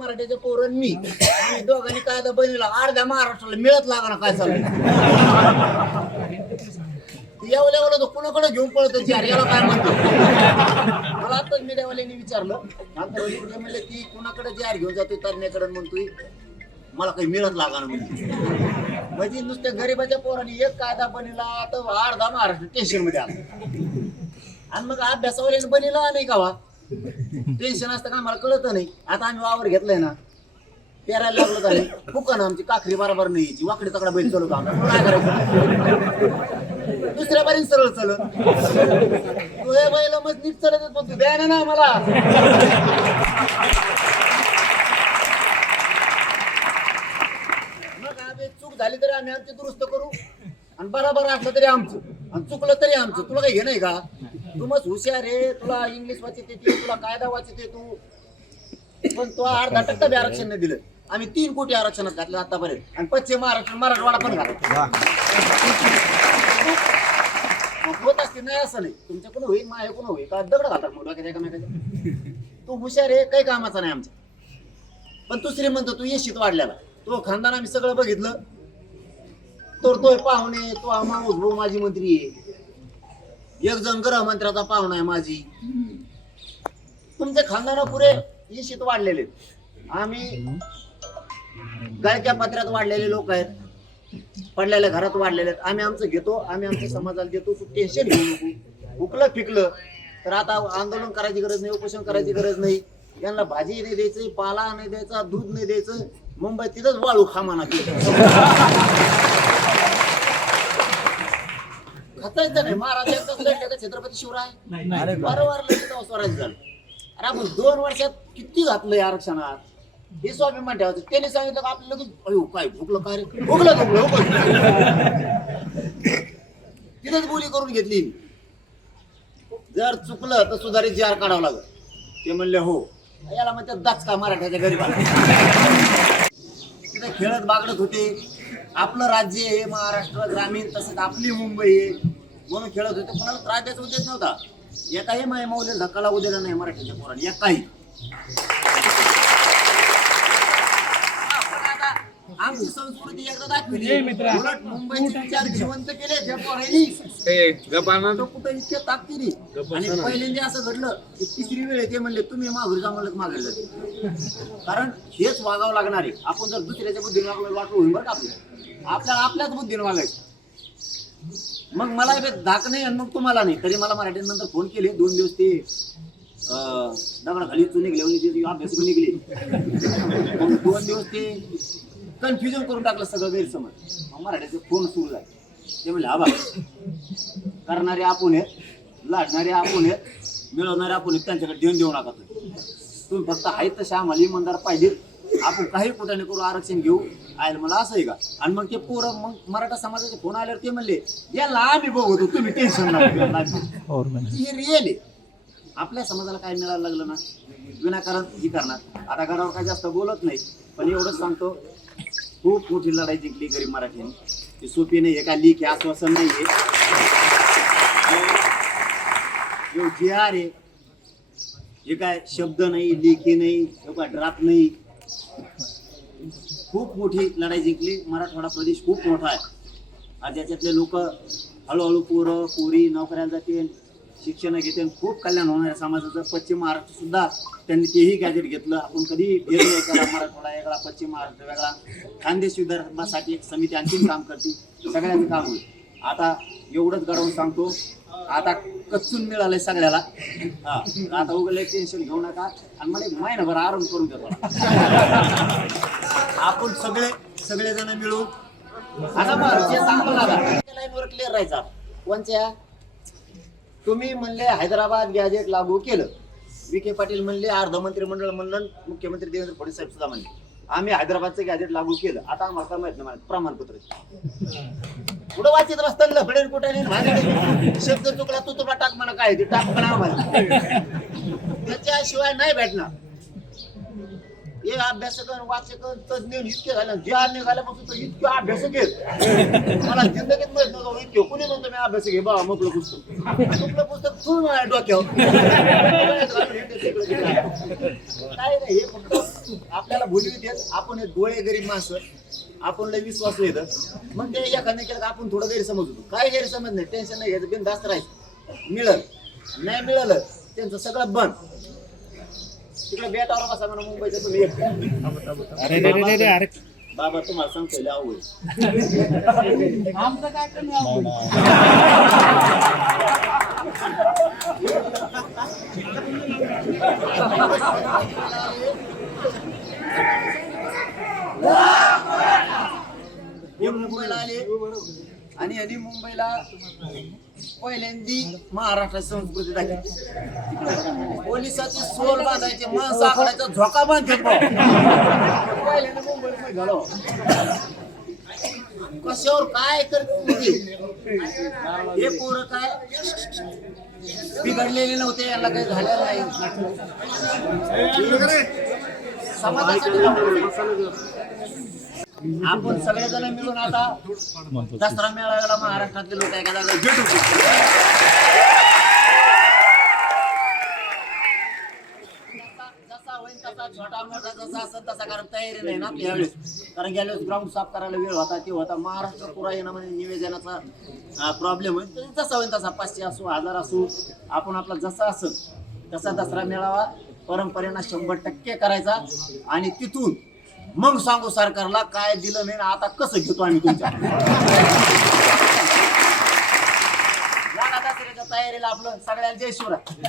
मराठीचे पोरण मी. आणि दोघांनी कायदा बहिणीला अर्ध्या महाराष्ट्राला मिळत लागणार काय चालू? यावं लेवलं कुणाकडे घेऊन पळतो चार याला काय म्हणतो मला आताच मीडियावाल्यांनी विचारलं. नंतर ते की कुणाकडे जार घेऊन जातोय तज्ञाकडे म्हणतोय मला काही मिळत लागणार म्हणजे म्हणजे नुसत्या गरीबाच्या पोरांनी एक कायदा बनिला तर अर्धा महाराष्ट्र टेन्शनमध्ये आला. आणि मग अभ्यासावर बनिला नाही का वा? टेन्शन असतं का? मला कळत नाही. आता आम्ही वावर घेतलाय ना पेरायला लागलो तरी फुकन आमची काखरी बरोबर नाही. यायची तकडा बैल चालू का काय करायचं? दुसऱ्या बारीन सरळ चलत तू हे बैल मग नीट चलत पण तू द्या ना मला मग चूक झाली तरी आम्ही आमची दुरुस्त करू. आणि बरोबर असलं तरी आमचं. आणि चुकलं तरी आमचं. तुला काही हे नाही का? तू मग हुशार आहे तुला इंग्लिश वाचित येते तुला कायदा वाचित तू. पण तो अर्धा टक्का बी आरक्षण नाही दिलं. आम्ही तीन कोटी आरक्षणात घातलं आतापर्यंत. आणि पश्चिम महाराष्ट्र मराठवाडा पण घातला होत असते नाही असं नाही. तुमच्या कोण होईल माझ्या कोण होईल? का दगड घालतात मग डोक्यात एकामेकाच्या तू हुशार आहे काही कामाचा नाही आमचा. पण तू श्रीमंत तू येशीत वाढल्याला. तो खानदान आम्ही सगळं बघितलं. तर तो पाहुणे तो माऊस भाऊ माझी मंत्री आहे. एक जण गृहमंत्र्याचा पाहुणा आहे माझी. तुमचे खानदान पुरे येशीत वाढलेले. आम्ही गळक्या पत्र्यात वाढलेले लोक आहेत. पडलेल्या घरात वाढलेले आहेत. आम्ही आमचं घेतो आम्ही आमच्या समाजाला देतो. तू टेन्शन घेऊ नको. हुकलं फिकलं. तर आता आंदोलन करायची गरज नाही उपोषण करायची गरज नाही. यांना भाजी नाही द्यायचं पाला नाही द्यायचा दूध नाही द्यायचं. मुंबईत तिथंच वाळू खामाना खचायचं नाही. महाराज एकदाच लढले का छत्रपती शिवराय. वारंवार लढले तेव्हा स्वराज्य झालं. अरे आपण दोन वर्षात किती घातलंय आरक्षणात? हे स्वाभिमान ठेवायचं. त्याने सांगितलं का आपल्याला लगेच अयो काय भुकलं काय रे? भुकलं भुकलं तिथेच बोली करून घेतली. जर चुकलं तर सुधारित जार काढावं लागल. ते म्हणले हो. याला म्हणतात दाचका मराठ्याच्या गरीबाला. तिथे खेळत बागडत होते. आपलं राज्य आहे महाराष्ट्र ग्रामीण तसंच आपली मुंबई आहे. म्हणून खेळत होते कोणाला त्रास द्यायचा उद्देश नव्हता. एकाही माय माऊले धक्का लागू दिला नाही मराठीच्या पोराने एकाही पण आता आमची संस्कृती एकदा दाखवली. उलट मुंबईचे विचार जिवंत केले त्या पोरांनी तो कुठं इतक्या ताकदीने आणि पहिल्यांदा असं घडलं की तिसरी वेळ आहे ते म्हणले तुम्ही माघारी जा म्हणलं माघारी जाते कारण हेच वागावं लागणार आहे. आपण जर दुसऱ्याच्या बुद्धीने वागलं वाटलं होईल बरं का आपलं आपल्याला आपल्याच बुद्धीने वागायचं. मग मला हे धाक नाही आणि मग तुम्हाला नाही. तरी मला मराठी नंतर फोन केले दोन दिवस ते अं, दगडाखाली चुने निघले ते अभ्यास निघले. मग दोन दिवस ते कन्फ्युजन करून टाकलं सगळं गैरसमज. मग मराठीचे फोन सुरू झाले. ते म्हणले हा बा करणारे आपण आहेत लाडणारे आपण आहेत मिळवणारे आपण आहेत त्यांच्याकडे देऊन देऊ नका तुम्ही. तुम्ही फक्त आहेत तसे आम्हाला इमानदार पाहिजेत. आपण काही कुठाने करू आरक्षण घेऊ आयल मला असं आहे का? आणि मग ते पोरं मग मराठा समाजाचे फोन आल्यावर ते म्हणले याला आम्ही बघतो तुम्ही टेन्शन हे रिअल आहे. आपल्या समाजाला काय मिळायला लागलं ना? विनाकारण ही करणार. आता घरावर काय जास्त बोलत नाही पण एवढंच सांगतो खूप मोठी लढाई जिंकली गरीब मराठ्यांनी. ती सोपी नाही एका लीक हे आश्वासन नाही आहे जी आर आहे हे काय शब्द नाही लेखी नाही हे काय ड्राफ्ट नाही. खूप मोठी लढाई जिंकली. मराठवाडा प्रदेश खूप मोठा आहे. आज याच्यातले लोक हळूहळू पोरं पोरी नोकऱ्या जातील शिक्षण घेते खूप कल्याण होणार आहे समाजाचं. पश्चिम महाराष्ट्र सुद्धा त्यांनी तेही गॅजेट घेतलं. आपण कधी भेद नाही मराठवाडा वेगळा पश्चिम महाराष्ट्र वेगळा. खानदेश विदर्भासाठी एक समिती आणखीन काम करते. सगळ्यांचं काम होईल. आता एवढंच गडवून सांगतो. आता कच्चून मिळालंय सगळ्याला. हा. आता उगले टेन्शन घेऊ नका. आणि मला एक महिनाभर आराम करून देतो. आपण सगळे सगळे जण मिळू आता बरं, जे सांगतो आता, लाईनवर क्लिअर राहायचा. कोणत्या? तुम्ही म्हणले हैदराबाद गॅजेट लागू केलं. विखे पाटील म्हणले अर्ध मंत्रिमंडळ म्हणलं मुख्यमंत्री देवेंद्र फडणवीस साहेब सुद्धा म्हणले. आम्ही हैदराबादचं गॅजेट लागू केलं. आता आम्हाला काय माहीत नाही प्रमाणपत्र कुठं वाचित असताना लफडेल कुठे शब्द चुकला तू तुला टाक म्हणा काय ते टाक म्हणा आम्हाला. त्याच्याशिवाय नाही भेटणार. हे अभ्यासक वाचक तज्ञ इतके झाले ज्या निघाल्यापासून तो इतके अभ्यास घेत मला जिंदगीत माहीत नव्हतं इतके कोणी म्हणतो मी अभ्यास घे बा मग पुस्तक मग पुस्तक तू माझ्या डोक्यावर? काय नाही हे फक्त आपल्याला भुलवी देत आपण हे डोळे गरीब माणसं आपण लय विश्वास येत मग ते एखाद्या केलं का आपण थोडं गैरसमज होतो. काय गैरसमज नाही टेन्शन नाही घ्यायचं बिनधास्त राहायचं. मिळल. नाही मिळालं त्यांचं सगळं बंद. तिकडे बेटावर बसा म्हणा मुंबईचं तुम्ही एकटे. अरे रे रे रे रे अरे बाबा तुम्हाला सांगतोय लय अवघड आमचं काय कमी अवघड हे मुंबईला आले आणि यांनी मुंबईला पहिल्यांदी महाराष्ट्राची संस्कृती दाखवली पोलिसाची सोल बांधायचे माणसं आकडायचा झोका बांधतात भाऊ. पहिल्यांदा मुंबईत घालो कशावर काय करते हे पोरं काय बिघडलेले नव्हते यांना काही झालेलं नाही. समाजासाठी आपण सगळेजण मिळून आता दसरा मेळाव्याला महाराष्ट्रातले लोक एका जागा भेटू जसा होईल तसा छोटा मोठा जसा असेल तसा कारण तयारी नाही ना आपल्या यावेळेस कारण गेल्यावेळेस ग्राउंड साफ करायला वेळ होता ते होता. महाराष्ट्र पुरा येण्यामध्ये म्हणजे निवेदनाचा प्रॉब्लेम होईल जसा होईल तसा पाचशे असो हजार असो आपण आपला जसा असेल तसा दसरा मेळावा परंपरेनं शंभर टक्के करायचा. आणि तिथून मग सांगू सरकारला काय दिलं नाही ना आता कसं घेतो आम्ही तुमच्या लागा दसऱ्याच्या तयारीला आपलं सगळ्याला जय शिवराय.